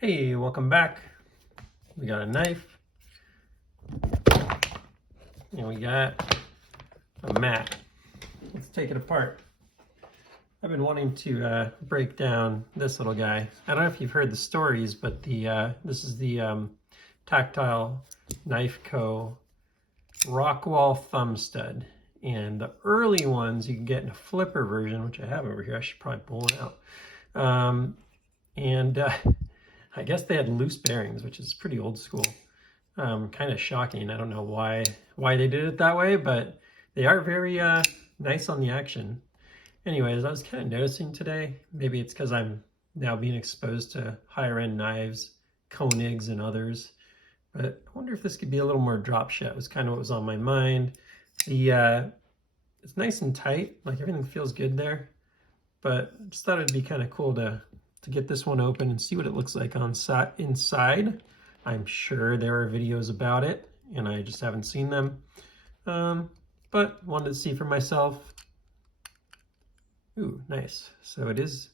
Hey, welcome back. We got a knife and we got a mat. Let's take it apart. I've been wanting to break down this little guy. I don't know if you've heard the stories, but this is the Tactile Knife Co. Rockwall Thumbstud. And the early ones you can get in a flipper version, which I have over here. I should probably pull it out. I guess they had loose bearings, which is pretty old school. Kind of shocking. I don't know why they did it that way, but they are very nice on the action. Anyways, I was kind of noticing today, maybe it's because I'm now being exposed to higher end knives, Koenigs and others, but I wonder if this could be a little more drop shot. Was kind of what was on my mind. It's nice and tight, like everything feels good there, but just thought it'd be kind of cool to get this one open and see what it looks like inside. I'm sure there are videos about it and I just haven't seen them, but wanted to see for myself. Ooh, nice. So it is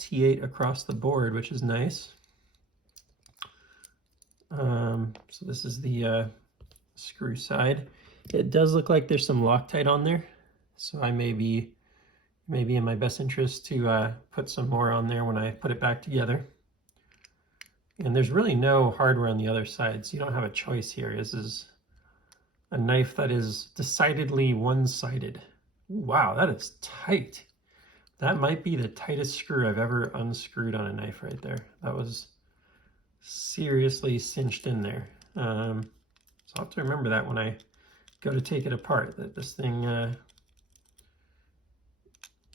T8 across the board, which is nice. So this is the screw side. It does look like there's some Loctite on there, so I may be in my best interest to put some more on there when I put it back together. And there's really no hardware on the other side, so you don't have a choice here. This is a knife that is decidedly one-sided. Wow, that is tight. That might be the tightest screw I've ever unscrewed on a knife right there. That was seriously cinched in there. So I'll have to remember that when I go to take it apart, that this thing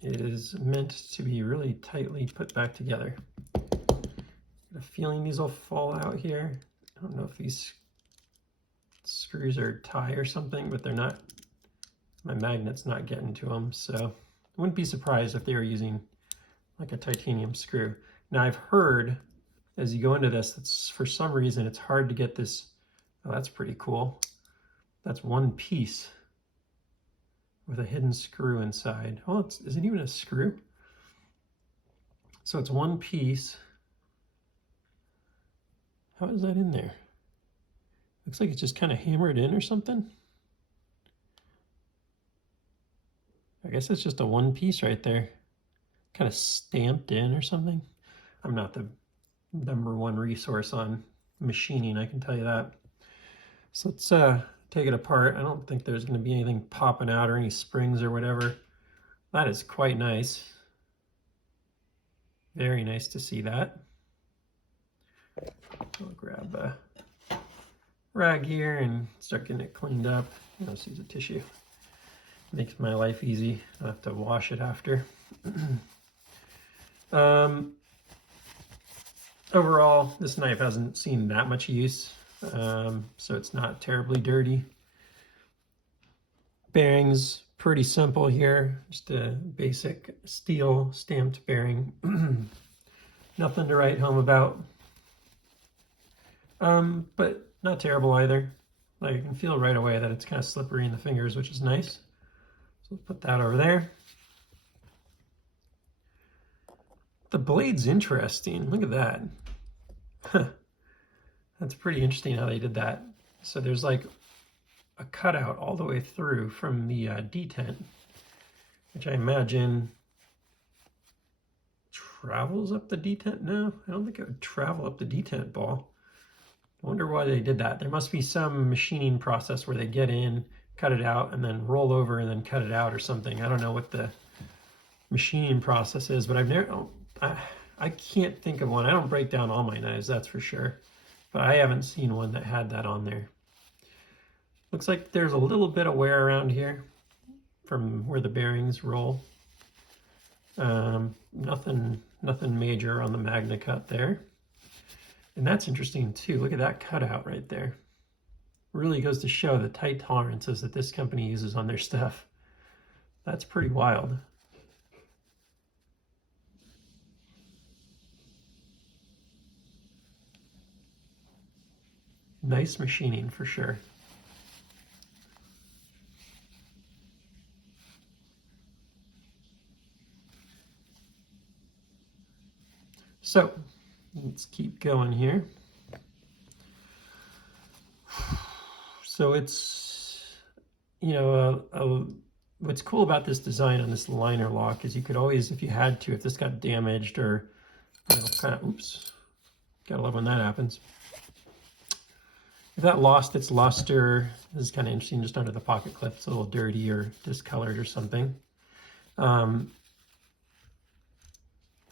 is meant to be really tightly put back together. Got a feeling these will fall out here. I don't know if these screws are tie or something, but they're not. My magnet's not getting to them, so I wouldn't be surprised if they were using like a titanium screw. Now I've heard as you go into this, that's for some reason it's hard to get this. Oh, that's pretty cool. That's one piece with a hidden screw inside. Oh, is it even a screw? So it's one piece. How is that in there? Looks like it's just kind of hammered in or something. I guess it's just a one piece right there. Kind of stamped in or something. I'm not the #1 resource on machining, I can tell you that. So let's take it apart. I don't think there's going to be anything popping out or any springs or whatever. That is quite nice. Very nice to see that. I'll grab a rag here and start getting it cleaned up. Let's use a tissue. Makes my life easy. I don't have to wash it after. Overall, this knife hasn't seen that much use, so it's not terribly dirty. Bearings, pretty simple here. Just a basic steel stamped bearing. Nothing to write home about. But not terrible either. Like, you can feel right away that it's kind of slippery in the fingers, which is nice. So let's put that over there. The blade's interesting. Look at that. Huh. That's pretty interesting how they did that. So there's like a cutout all the way through from the detent, which I imagine travels up the detent. No, I don't think it would travel up the detent ball. I wonder why they did that. There must be some machining process where they get in, cut it out, and then roll over and then cut it out or something. I don't know what the machining process is, but I've never, I can't think of one. I don't break down all my knives, that's for sure. But I haven't seen one that had that on there. Looks like there's a little bit of wear around here from where the bearings roll. Nothing major on the Magna cut there. And that's interesting too. Look at that cutout right there. Really goes to show the tight tolerances that this company uses on their stuff. That's pretty wild. Nice machining for sure. So Let's keep going here. So it's, you know, what's cool about this design on this liner lock is you could always, if you had to, if this got damaged or, you know, kind of, oops, gotta love when that happens. If that lost its luster, this is kind of interesting, just under the pocket clip, it's a little dirty or discolored or something. Let's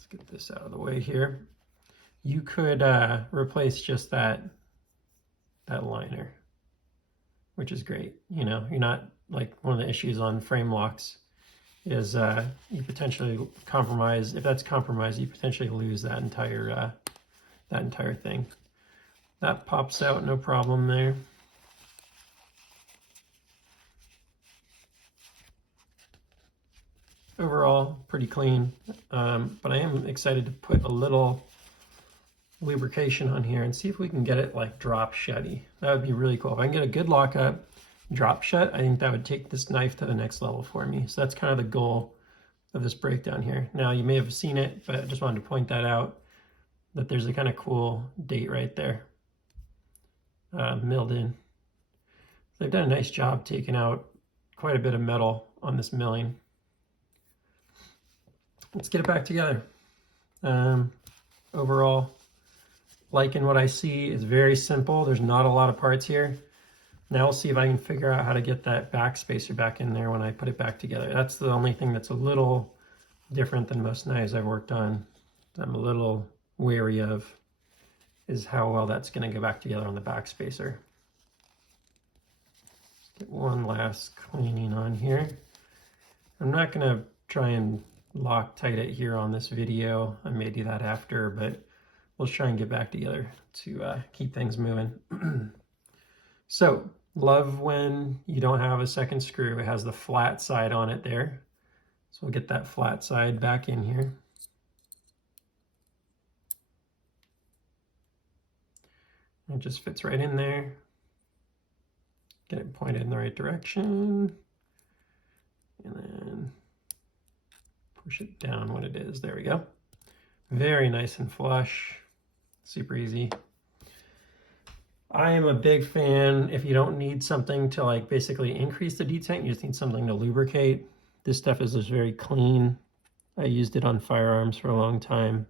get this out of the way here. You could replace just that liner, which is great. You know, you're not, like, one of the issues on frame locks is you potentially compromise. If that's compromised, you potentially lose that entire thing. That pops out, no problem there. Overall, pretty clean, but I am excited to put a little lubrication on here and see if we can get it like drop shutty. That would be really cool. If I can get a good lockup, drop shut, I think that would take this knife to the next level for me. So that's kind of the goal of this breakdown here. Now, you may have seen it, but I just wanted to point that out, that there's a kind of cool date right there, milled in. They've done a nice job taking out quite a bit of metal on this milling. Let's get it back together. Overall, liking what I see. Is very simple. There's not a lot of parts here. Now we'll see if I can figure out how to get that back spacer back in there when I put it back together. That's the only thing that's a little different than most knives I've worked on. I'm a little wary of is how well that's going to go back together on the back spacer. Let's get one last cleaning on here. I'm not going to try and Loctite it here on this video. I may do that after, but we'll try and get back together to keep things moving. So, love when you don't have a second screw. It has the flat side on it there. So we'll get that flat side back in here. It just fits right in there. Get it pointed in the right direction. And then push it down when it is. There we go. Very nice and flush. Super easy. I am a big fan, if you don't need something to like basically increase the detent, you just need something to lubricate. This stuff is just very clean. I used it on firearms for a long time.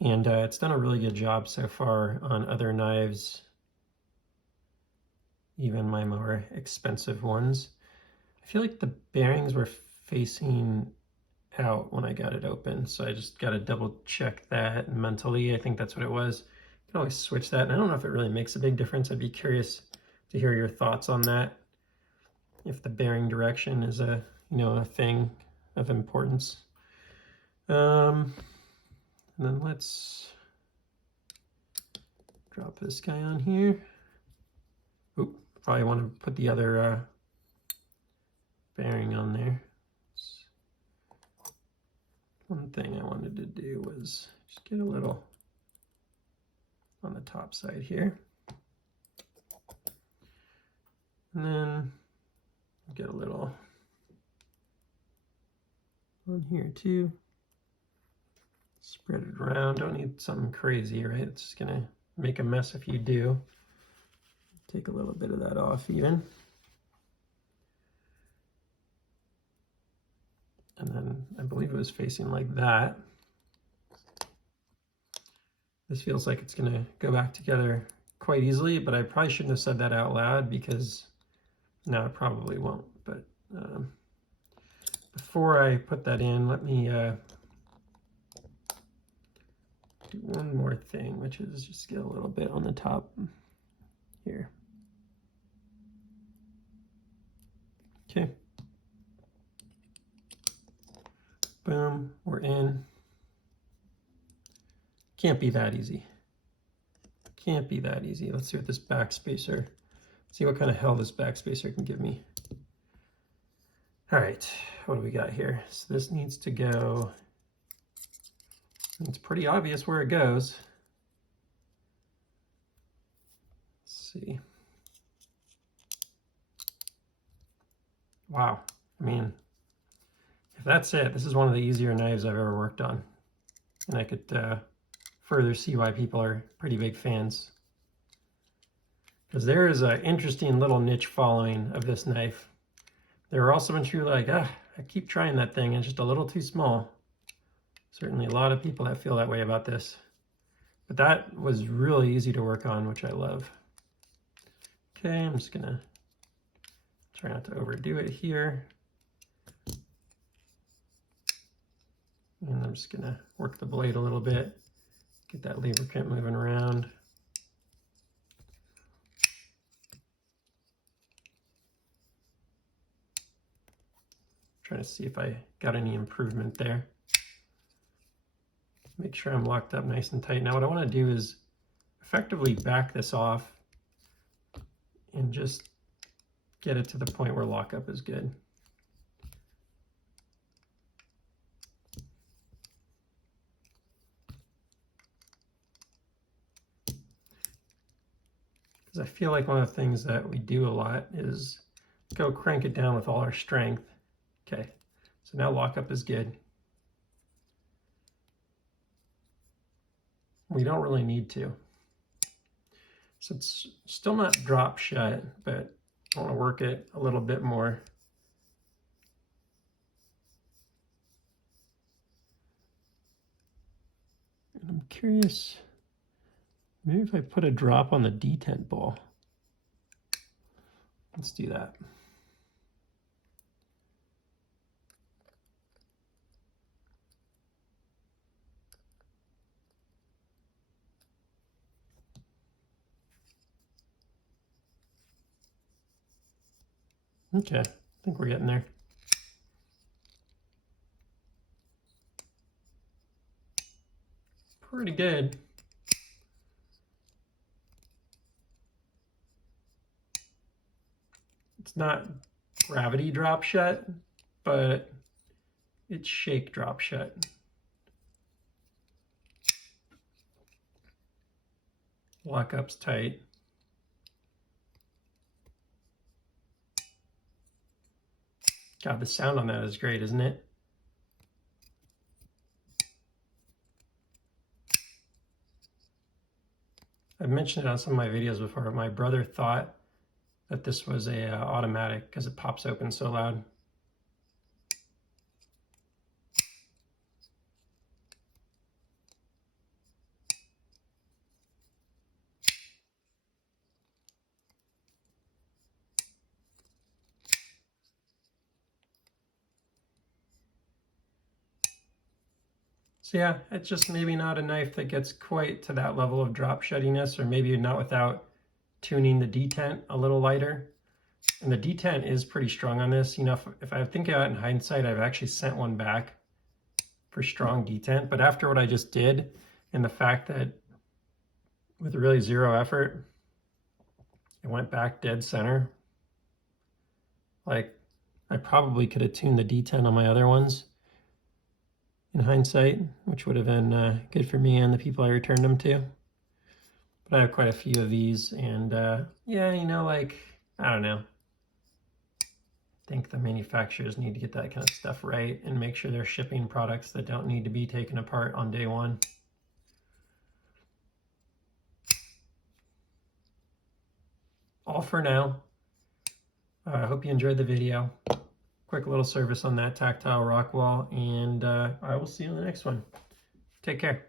And it's done a really good job so far on other knives, even my more expensive ones. I feel like the bearings were facing out when I got it open, so I just got to double check that mentally. I think that's what it was. You can always switch that, and I don't know if it really makes a big difference. I'd be curious to hear your thoughts on that, if the bearing direction is a thing of importance. And then let's drop this guy on here. Oop, probably want to put the other bearing on there. One thing I wanted to do was just get a little on the top side here. And then get a little on here too. Spread it around. Don't need something crazy, right? It's just gonna make a mess if you do. Take a little bit of that off even. And then I believe it was facing like that. This feels like it's gonna go back together quite easily, but I probably shouldn't have said that out loud because now it probably won't. But before I put that in, let me do one more thing, which is just get a little bit on the top here. Okay. Boom, we're in. Can't be that easy. Can't be that easy. Let's see what this back spacer, see what kind of hell this back spacer can give me. All right, what do we got here? So this needs to go, it's pretty obvious where it goes. Let's see. Wow, I mean, if that's it, this is one of the easier knives I've ever worked on. And I could further see why people are pretty big fans. Because there is an interesting little niche following of this knife. There are also been true like, I keep trying that thing, it's just a little too small. Certainly a lot of people that feel that way about this. But that was really easy to work on, which I love. Okay, I'm just gonna try not to overdo it here. And I'm just gonna work the blade a little bit, get that lubricant moving around. Trying to see if I got any improvement there. Make sure I'm locked up nice and tight. Now what I want to do is effectively back this off and just get it to the point where lockup is good. Because I feel like one of the things that we do a lot is go crank it down with all our strength. Okay, so now lockup is good. We don't really need to. So it's still not drop shut, but I want to work it a little bit more. And I'm curious, maybe if I put a drop on the detent ball. Let's do that. Okay, I think we're getting there. Pretty good. It's not gravity drop shut, but it's shake drop shut. Lockup's tight. God, the sound on that is great, isn't it? I've mentioned it on some of my videos before. My brother thought that this was a automatic because it pops open so loud. So yeah, it's just maybe not a knife that gets quite to that level of drop shuttiness, or maybe not without tuning the detent a little lighter. And the detent is pretty strong on this. You know, if I think about it in hindsight, I've actually sent one back for strong detent. But after what I just did, and the fact that with really zero effort, it went back dead center. Like, I probably could have tuned the detent on my other ones in hindsight, which would have been good for me and the people I returned them to. But I have quite a few of these, and yeah, you know, like, I don't know. I think the manufacturers need to get that kind of stuff right and make sure they're shipping products that don't need to be taken apart on day one. All for now. I hope you enjoyed the video. Quick little service on that Tactile Rockwall, and I will see you in the next one. Take care.